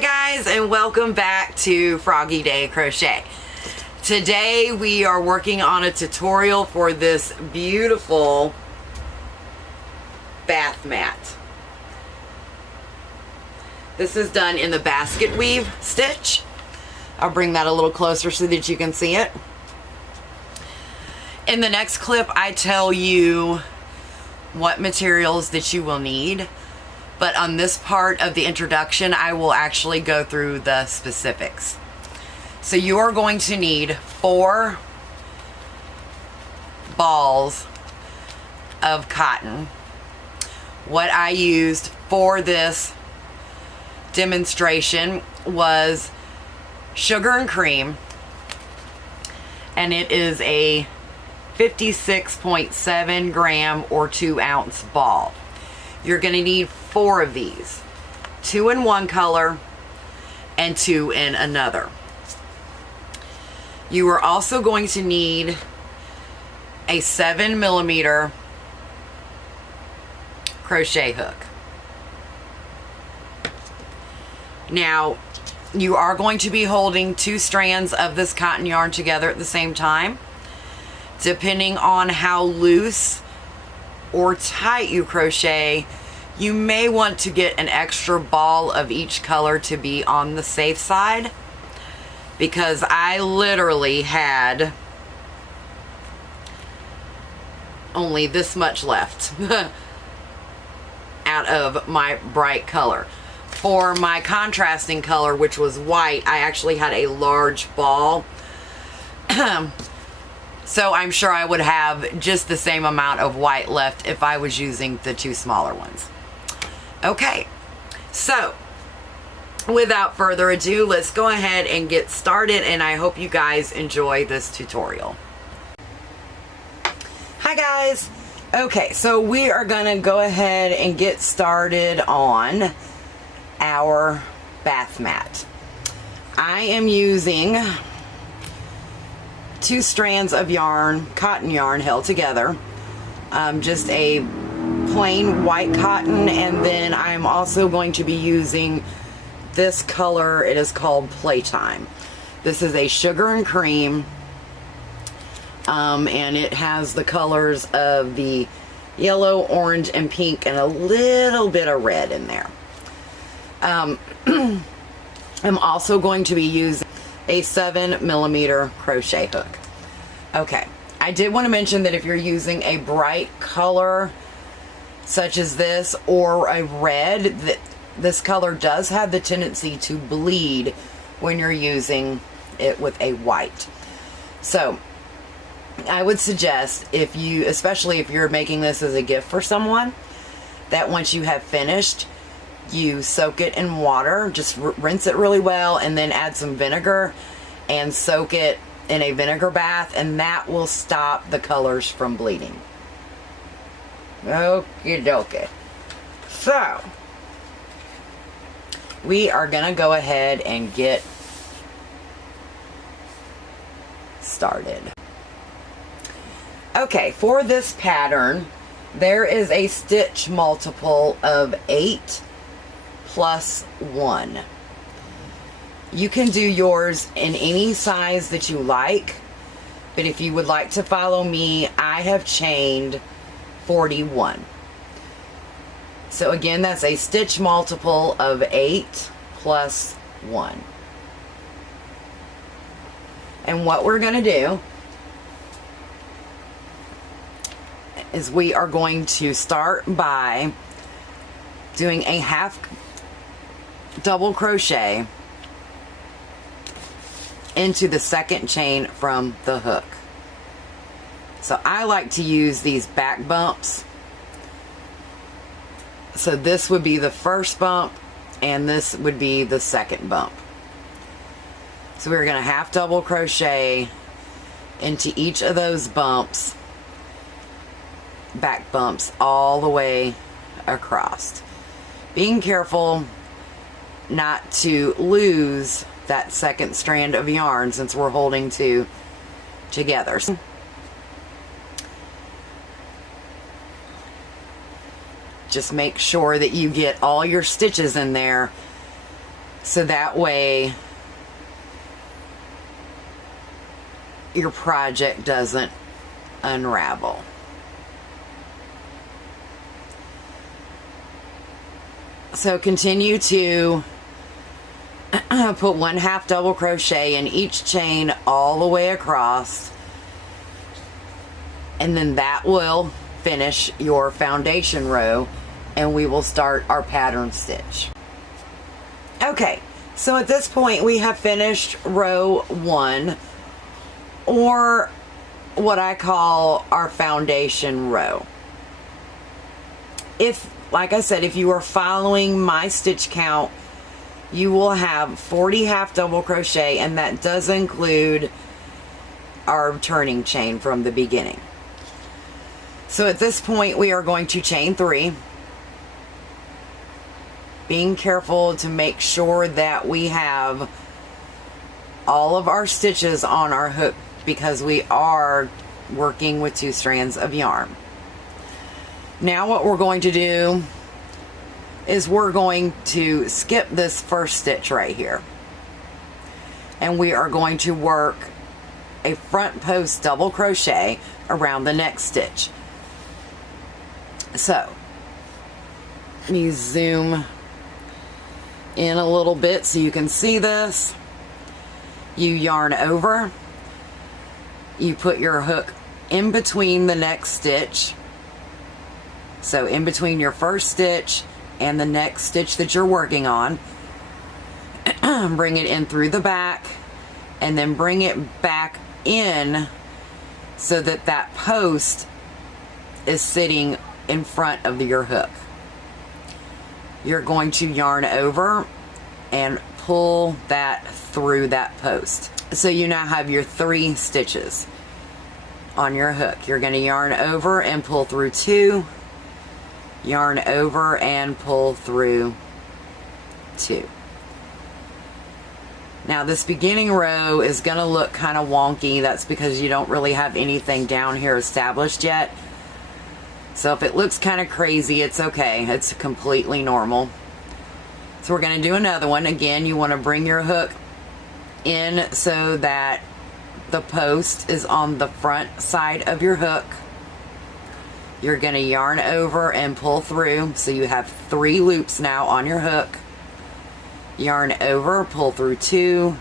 Hi guys, and welcome back to Froggy Day Crochet. Today we are working on a tutorial for this beautiful bath mat. This is done in the basket weave stitch. I'll bring that a little closer so that you can see it. In the next clip I tell you what materials that you will need. But on this part of the introduction, I will actually go through the specifics. So you are going to need 4 balls of cotton. What I used for this demonstration was sugar and cream, and it is a 56.7 gram or 2 ounce ball. You're going to need 4 of these, 2 in one color and 2 in another. You are also going to need a 7mm crochet hook. Now, you are going to be holding 2 strands of this cotton yarn together at the same time. Depending on how loose or tight you crochet, you may want to get an extra ball of each color to be on the safe side, because I literally had only this much left out of my bright color. For my contrasting color, which was white, I actually had a large ball. So I'm sure I would have just the same amount of white left if I was using the 2 smaller ones. Okay, so without further ado, let's go ahead and get started, and I hope you guys enjoy this tutorial. Hi guys. Okay, so we are gonna go ahead and get started on our bath mat. I am using 2 strands of yarn, cotton yarn held together, just a plain white cotton, and then I'm also going to be using this color. It is called Playtime. This is a sugar and cream, and it has the colors of the yellow, orange, and pink, and a little bit of red in there. I'm also going to be using a 7mm crochet hook. Okay, I did want to mention that if you're using a bright color such as this or a red, this color does have the tendency to bleed when you're using it with a white. So I would suggest, if you, especially if you're making this as a gift for someone, that once you have finished, you soak it in water, just rinse it really well, and then add some vinegar and soak it in a vinegar bath, and that will stop the colors from bleeding. Okie dokie. So, we are gonna go ahead and get started. Okay, for this pattern, there is a stitch multiple of 8 plus 1. You can do yours in any size that you like, but if you would like to follow me, I have chained 41. So again, that's a stitch multiple of 8 plus 1. And what we're going to do is we are going to start by doing a half double crochet into the second chain from the hook. So I like to use these back bumps. So this would be the first bump, and this would be the second bump. So we're going to half double crochet into each of those bumps, back bumps, all the way across. Being careful not to lose that second strand of yarn since we're holding 2 together. Just make sure that you get all your stitches in there so that way your project doesn't unravel. So continue to put 1/2 double crochet in each chain all the way across, and then that will finish your foundation row, and we will start our pattern stitch. Okay, so at this point we have finished row 1, or what I call our foundation row. If, like I said, if you are following my stitch count, you will have 40 half double crochet, and that does include our turning chain from the beginning. So at this point we are going to chain 3, being careful to make sure that we have all of our stitches on our hook, because we are working with 2 strands of yarn. Now what we're going to do is we're going to skip this first stitch right here, and we are going to work a front post double crochet around the next stitch. So let me zoom in a little bit so you can see this. You yarn over, you put your hook in between the next stitch, so in between your first stitch and the next stitch that you're working on. Bring it in through the back, and then bring it back in so that that post is sitting in front of your hook. You're going to yarn over and pull that through that post. So you now have your 3 stitches on your hook. You're going to yarn over and pull through 2, yarn over and pull through 2. Now this beginning row is going to look kind of wonky. That's because you don't really have anything down here established yet. So if it looks kind of crazy, it's okay. It's completely normal. So we're going to do another one. Again, you want to bring your hook in so that the post is on the front side of your hook. You're going to yarn over and pull through, so you have 3 loops now on your hook. Yarn over, pull through 2,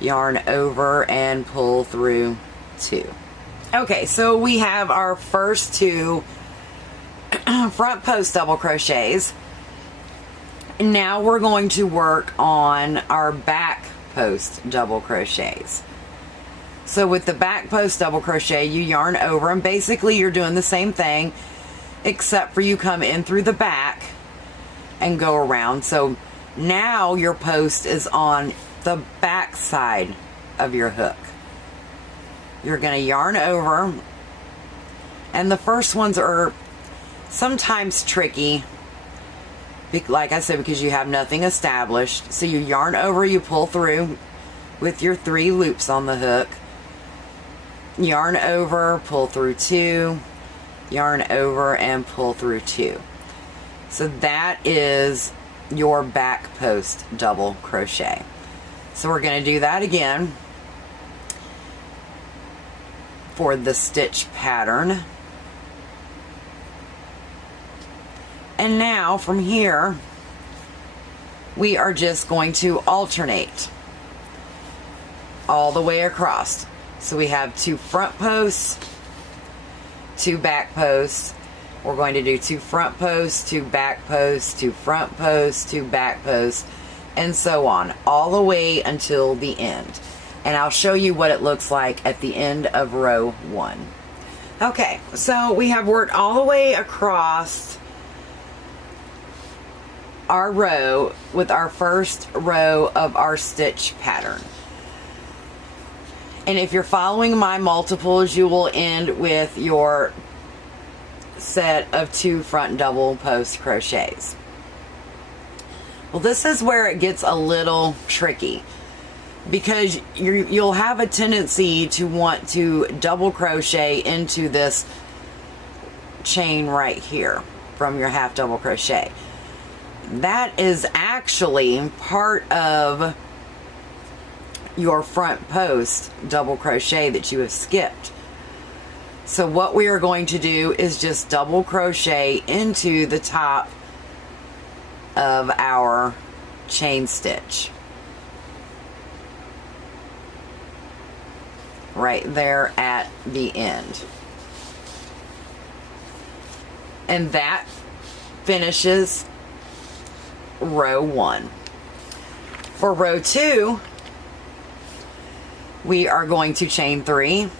yarn over and pull through 2. Okay, so we have our first 2 front post double crochets. Now we're going to work on our back post double crochets. So with the back post double crochet, you yarn over, and basically you're doing the same thing, except for you come in through the back and go around. So now your post is on the back side of your hook. You're going to yarn over, and the first ones are sometimes tricky, like I said, because you have nothing established. So you yarn over, you pull through with your 3 loops on the hook, yarn over, pull through 2, yarn over and pull through 2. So that is your back post double crochet. So we're going to do that again for the stitch pattern. And now from here we are just going to alternate all the way across. So we have 2 front posts, 2 back posts. We're going to do 2 front posts, 2 back posts, 2 front posts, 2 back posts, and so on, all the way until the end. And I'll show you what it looks like at the end of row 1. Okay, so we have worked all the way across our row with our first row of our stitch pattern. And if you're following my multiples, you will end with your set of 2 front double post crochets. Well, this is where it gets a little tricky, because you'll have a tendency to want to double crochet into this chain right here from your half double crochet. that is actually part of your front post double crochet that you have skipped. So what we are going to do is just double crochet into the top of our chain stitch. Right there at the end. And that finishes row 1. For row 2, we are going to chain 3.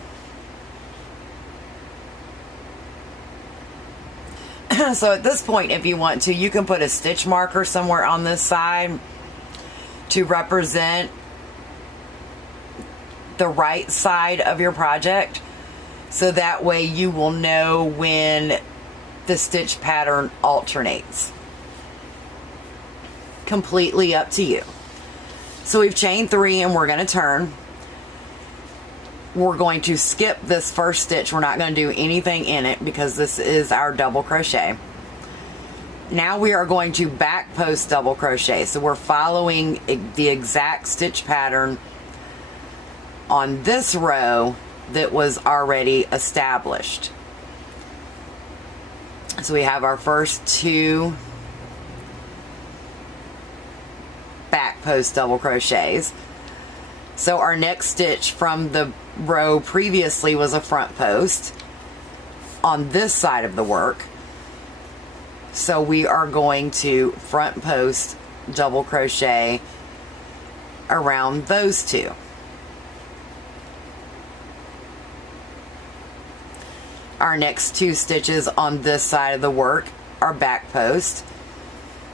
So at this point, if you want to, you can put a stitch marker somewhere on this side to represent the right side of your project, so that way you will know when the stitch pattern alternates. Completely up to you. So we've chained 3 and we're going to turn. We're going to skip this first stitch. We're not going to do anything in it because this is our double crochet. Now we are going to back post double crochet. So we're following the exact stitch pattern on this row that was already established. So we have our first 2 back post double crochets. So our next stitch from the row previously was a front post on this side of the work. So we are going to front post double crochet around those 2. Our next 2 stitches on this side of the work are back post.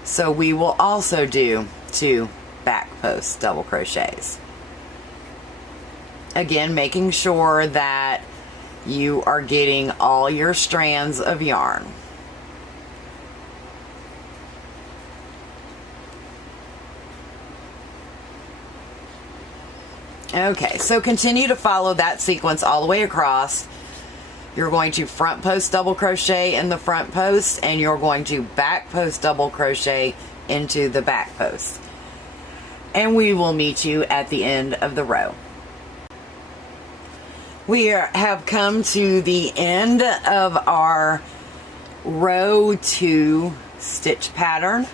So we will also do 2 back post double crochets. Again, making sure that you are getting all your strands of yarn. Okay, so continue to follow that sequence all the way across. You're going to front post double crochet in the front post, and you're going to back post double crochet into the back post. And we will meet you at the end of the row. We have come to the end of our row 2 stitch pattern,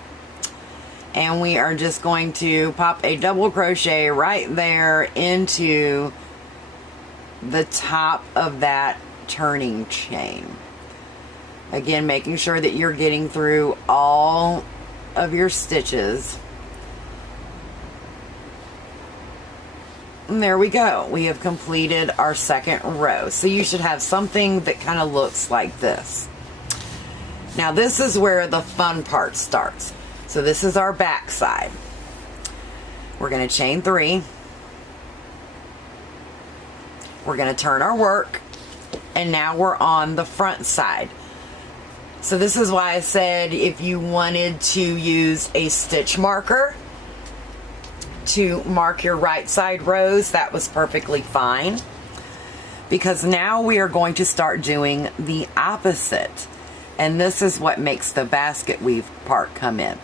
and we are just going to pop a double crochet right there into the top of that turning chain. Again, making sure that you're getting through all of your stitches. And there we go. We have completed our second row. So you should have something that kind of looks like this. Now this is where the fun part starts. So this is our back side. We're going to chain 3. We're going to turn our work. And now we're on the front side. So this is why I said if you wanted to use a stitch marker to mark your right side rows, that was perfectly fine, because now we are going to start doing the opposite, and this is what makes the basket weave part come in.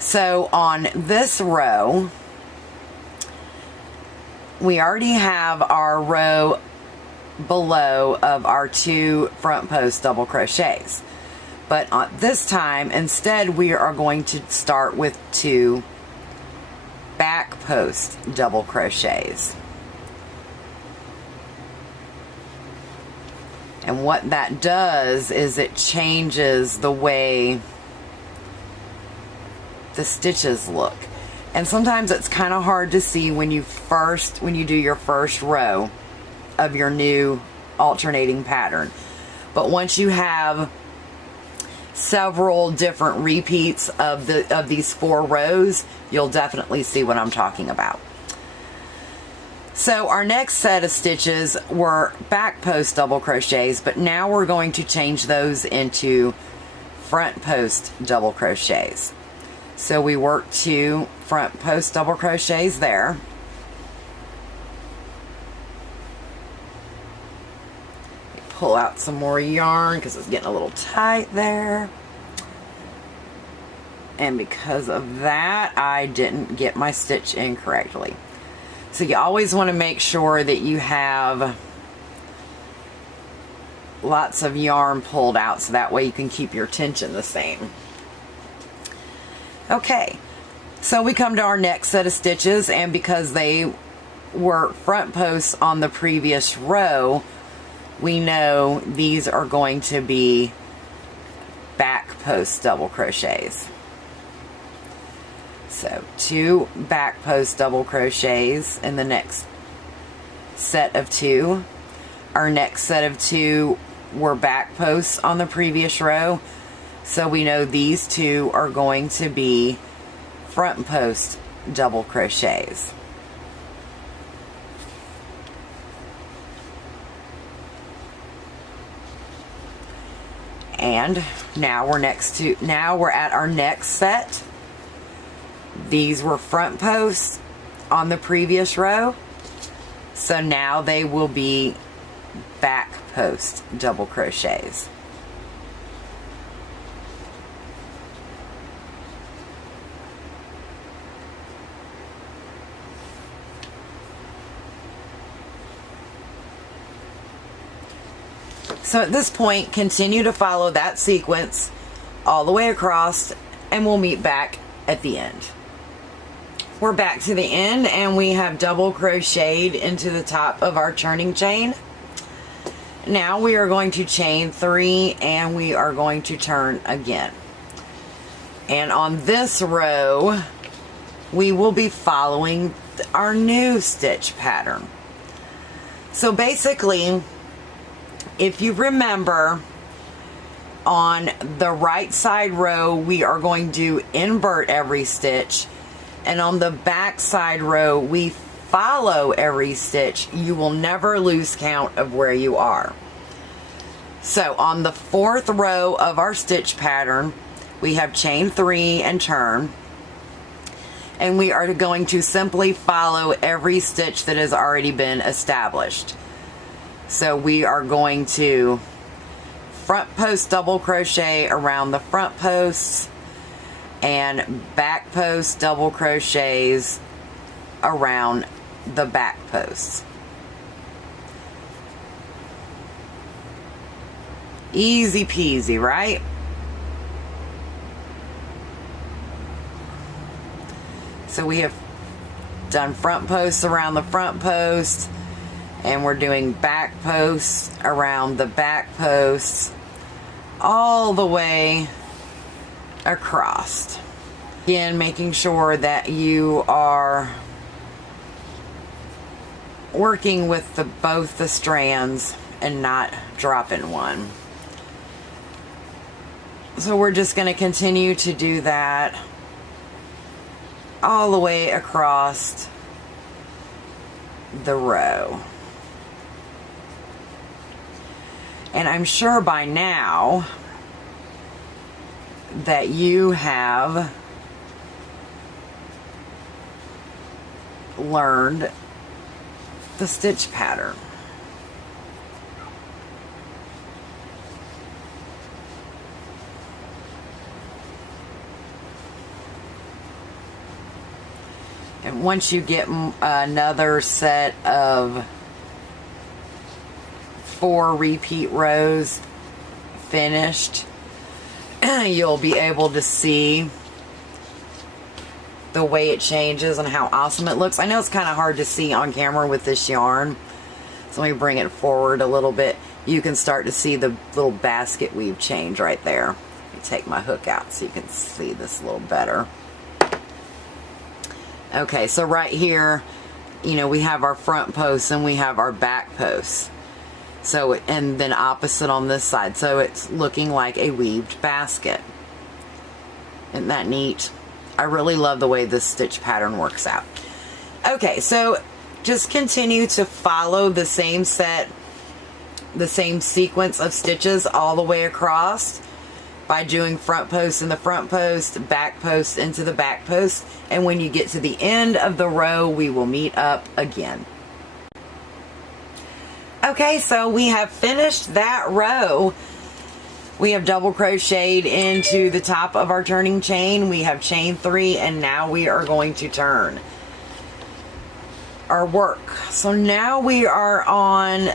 So on this row, we already have our row below of our 2 front post double crochets, but on this time instead we are going to start with 2 back post double crochets. And what that does is it changes the way the stitches look. And sometimes it's kind of hard to see when you do your first row of your new alternating pattern. But once you have several different repeats of these 4 rows, you'll definitely see what I'm talking about. So our next set of stitches were back post double crochets, but now we're going to change those into front post double crochets. So we work 2 front post double crochets there. Pull out some more yarn because it's getting a little tight there. And because of that, I didn't get my stitch in correctly. So you always want to make sure that you have lots of yarn pulled out, so that way you can keep your tension the same. Okay, so we come to our next set of stitches, and because they were front posts on the previous row, we know these are going to be back post double crochets. So 2 back post double crochets in the next set of 2. Our next set of 2 were back posts on the previous row, so we know these 2 are going to be front post double crochets. And now we're at our next set. These were front posts on the previous row, so now they will be back post double crochets. So at this point, continue to follow that sequence all the way across, and we'll meet back at the end. We're back to the end, and we have double crocheted into the top of our turning chain. Now we are going to chain 3, and we are going to turn again. And on this row, we will be following our new stitch pattern. So basically, if you remember, on the right side row, we are going to invert every stitch, and on the back side row, we follow every stitch. You will never lose count of where you are. So on the 4th row of our stitch pattern, we have chain 3 and turn, and we are going to simply follow every stitch that has already been established. So we are going to front post double crochet around the front posts and back post double crochets around the back posts. Easy peasy, right? So we have done front posts around the front post, and we're doing back posts around the back posts all the way across. Again, making sure that you are working with both the strands and not dropping one. So we're just going to continue to do that all the way across the row. And I'm sure by now that you have learned the stitch pattern. And once you get another set of 4 repeat rows finished, you'll be able to see the way it changes and how awesome it looks. I know it's kind of hard to see on camera with this yarn, so let me bring it forward a little bit. You can start to see the little basket weave change right there. Let me take my hook out so you can see this a little better. Okay, so right here, you know, we have our front posts and we have our back posts. So, and then opposite on this side. So it's looking like a weaved basket. Isn't that neat? I really love the way this stitch pattern works out. Okay, so just continue to follow the same set, the same sequence of stitches all the way across by doing front post in the front post, back post into the back post, and when you get to the end of the row, we will meet up again. Okay, so we have finished that row. We have double crocheted into the top of our turning chain. We have chain 3, and now we are going to turn our work. So now we are on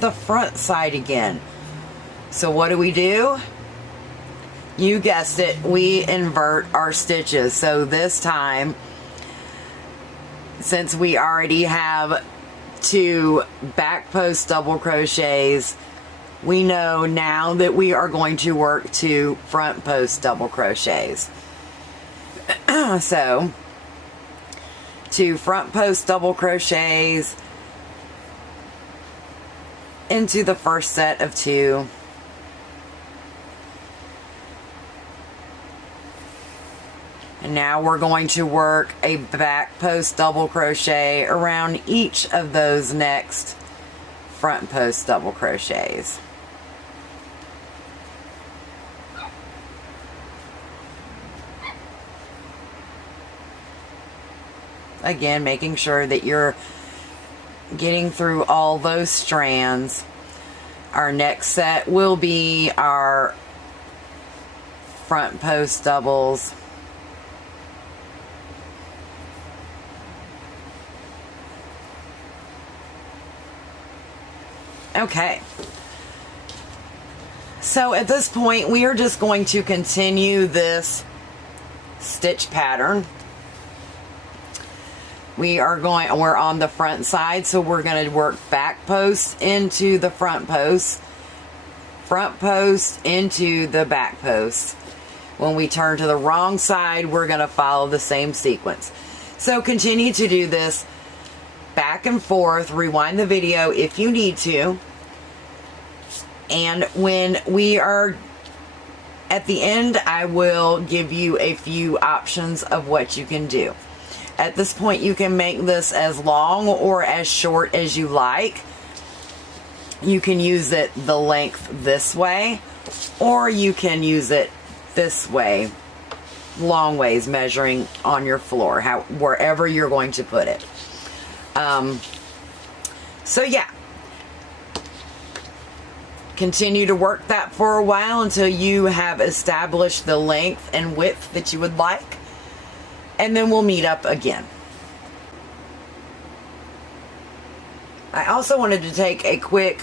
the front side again. So what do? You guessed it, we invert our stitches. So this time, since we already have 2 back post double crochets, we know now that we are going to work 2 front post double crochets. So 2 front post double crochets into the first set of 2. And now we're going to work a back post double crochet around each of those next front post double crochets. Again, making sure that you're getting through all those strands. Our next set will be our front post doubles. Okay. So at this point, we are just going to continue this stitch pattern. We're on the front side, so we're going to work back post into the front post into the back post. When we turn to the wrong side, we're going to follow the same sequence. So continue to do this back and forth. Rewind the video if you need to. And when we are at the end, I will give you a few options of what you can do. At this point, you can make this as long or as short as you like. You can use it the length this way, or you can use it this way, long ways, measuring on your floor, wherever you're going to put it. So yeah, continue to work that for a while until you have established the length and width that you would like. And then we'll meet up again. I also wanted to take a quick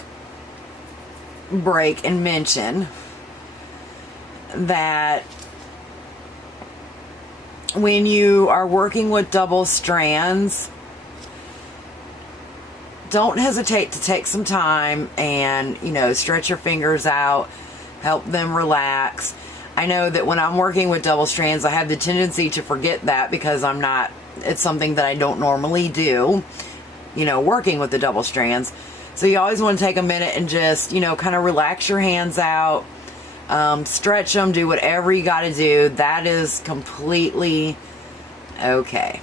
break and mention that when you are working with double strands, don't hesitate to take some time and, stretch your fingers out, help them relax. I know that when I'm working with double strands, I have the tendency to forget that because it's something that I don't normally do, working with the double strands. So you always want to take a minute and just, kind of relax your hands out, stretch them, do whatever you got to do. That is completely okay.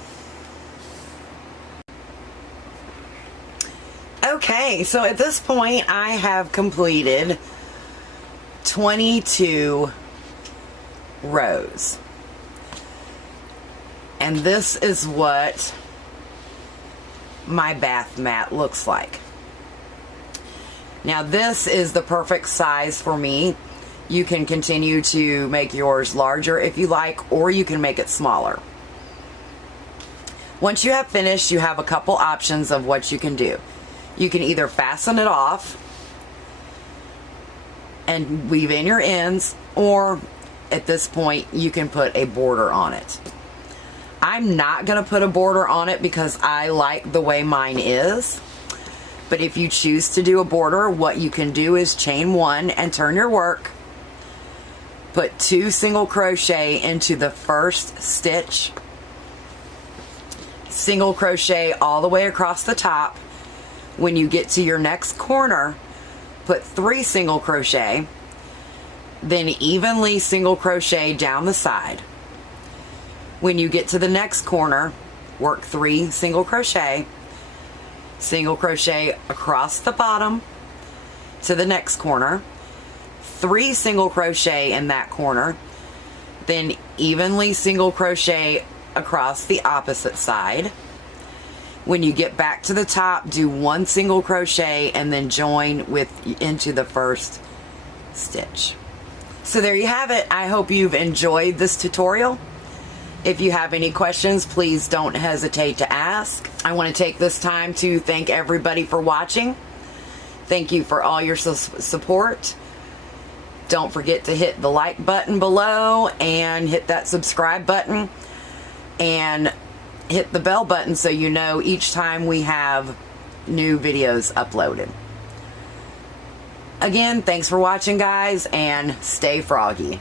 Okay, so at this point, I have completed 22 rows. And this is what my bath mat looks like. Now this is the perfect size for me. You can continue to make yours larger if you like, or you can make it smaller. Once you have finished, you have a couple options of what you can do. You can either fasten it off and weave in your ends, or at this point you can put a border on it. I'm not going to put a border on it because I like the way mine is. But if you choose to do a border, what you can do is chain 1 and turn your work. Put 2 single crochet into the first stitch. Single crochet all the way across the top. When you get to your next corner, put 3 single crochet. Then evenly single crochet down the side. When you get to the next corner, work 3 single crochet across the bottom to the next corner, 3 single crochet in that corner, then evenly single crochet across the opposite side. When you get back to the top, do 1 single crochet and then join into the first stitch. So there you have it. I hope you've enjoyed this tutorial. If you have any questions, please don't hesitate to ask. I want to take this time to thank everybody for watching. Thank you for all your support. Don't forget to hit the like button below and hit that subscribe button and hit the bell button so you know each time we have new videos uploaded. Again, thanks for watching, guys, and stay froggy.